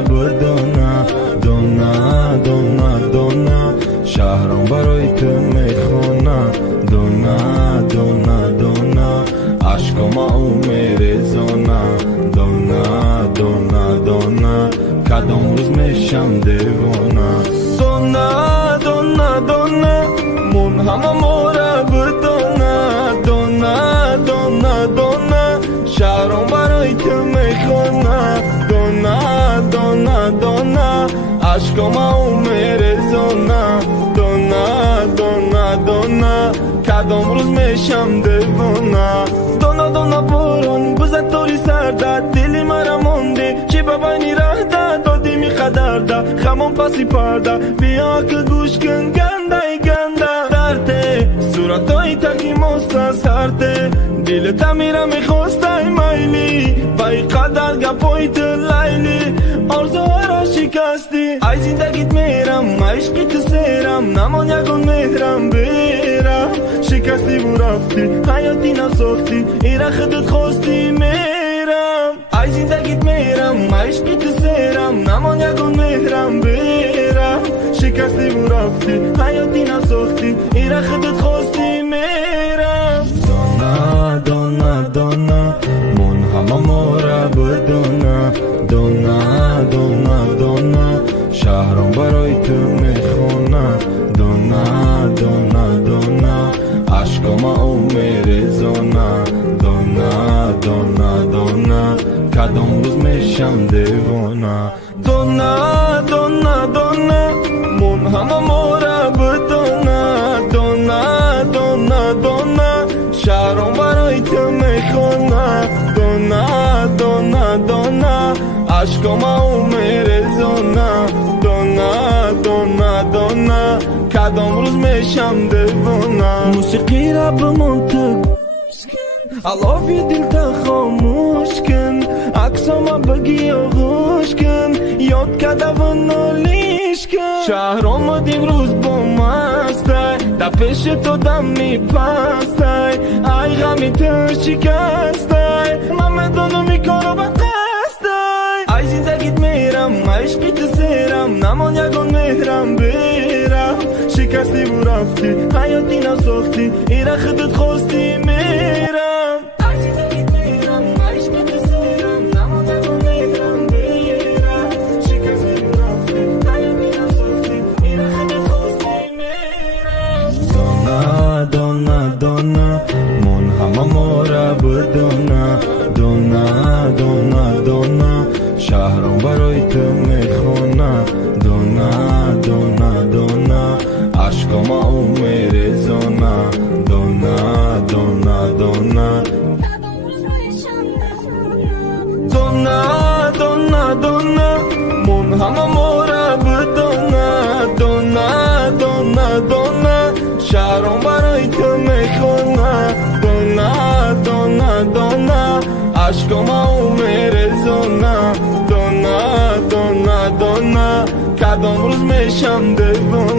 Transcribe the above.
بدانا دونا دونا دونا شهرم برای تو میخونم دونا دونا دونا عشقم او میرزانا دونا دونا دونا کدام روز میشم دیوانا دونا دونا دونا من همه مورا بدانا دونا دونا دونا شهرم برای تو میخونم دونا دونا دونا عشقم او میرزانا دونا دونا دونا کدام روز میشم دیوانا دونا دونا بارون بزد توری سرده دلی مرا مونده چی ببینی ره دادی می خدرده خمون پسی پرده بیا که گوش کن گنده گنده درده صورتای تکی مسته سرده دلتا میره میخواسته میلی بای قدر گپایت لیلی آرزوها را شکستی ای زندگیت میرم عشقی تو سیرم نمان یکون مهرم بیرم شکستی و رفتی حیاتی نساختی ایره خودت خواستی میرم ای زندگیت میرم عشقی تو سیرم نمان یکون مهرم بیرم شکستی و رفتی حیاتی نساختی ایره خودت خواستی میرم دونا دونا دونا من همه مورا بدونا دونا دونا دونا شهرم برای تو میخونم دونا دونا دونا عشقم او میرزانا دونا دونا دونا کدام روز میشم دیوانا دونا دونا دونا من همه مورا بدونا دونا دونا دونا شهرم برای تو میخونم دونا دونا دونا عشقم او میرزانا دونا دونا دونا کدام روز میشم دیوانا موسیقی را به منطق علافی دل تا خاموش کن عکسما بگی آغوش کن یاد کده و نالیش کن شهر آمدیم روز با مسته در پیش تو دم میپسته ای غمی تو شکسته من میدونم میکنم به قسته ای زندگیت میرم عشقی تو سیرم نمان یکون مهرم بیرم شکستی و رفتی حیاتی نساختی ایره خودت خواستی میرم ای زندگیت میرم عشقی تو سیرم نمان یکون مهرم بیرم شکستی و رفتی حیاتی نساختی ایره خودت خواستی میرم دونا دونا دونا من همه مورا بدونا دونا دونا دونا شهرم برای تو میخونم دونا دونا دونا عشقم او میرزانا دونا دونا دونا دونا دونا دونا من همه مورا بدونا دونا دونا دونا شهرم برای تو میخونم دونا دونا دونا عشقم او میرزانا دونا دونا دونا کدام روز میشم دیوانه